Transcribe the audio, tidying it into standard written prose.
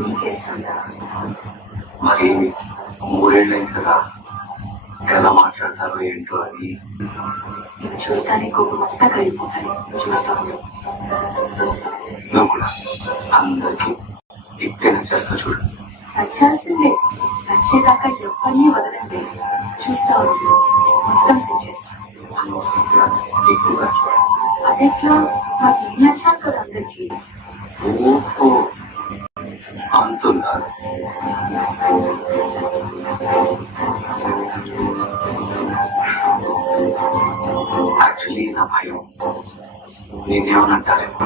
నీకేస్తుందా? మరి 3 ఏళ్ళైంది కదా, ఎలా మాట్లాడతారో ఏంటో అని. నేను చూస్తానే కోపం అంతా కరిగిపోతాయి. నువ్వు చూస్తావు. నువ్వు కూడా అందరికీ ఇట్టే నచ్చేస్తా చూడు. నచ్చాల్సిందే. నచ్చేదాకా ఎవరిని వదలండి. చూస్తావు, మొత్తం సెట్ చేస్తాను. అనవసరం కూడా ఎక్కువ కష్టపడ. అదెట్లా? నాకు ఏం నచ్చాలి కదా అందరికి. ఓహో, అంతుందా? యాక్చువల్లీ నా భయం నిన్నేమనంటారేమో.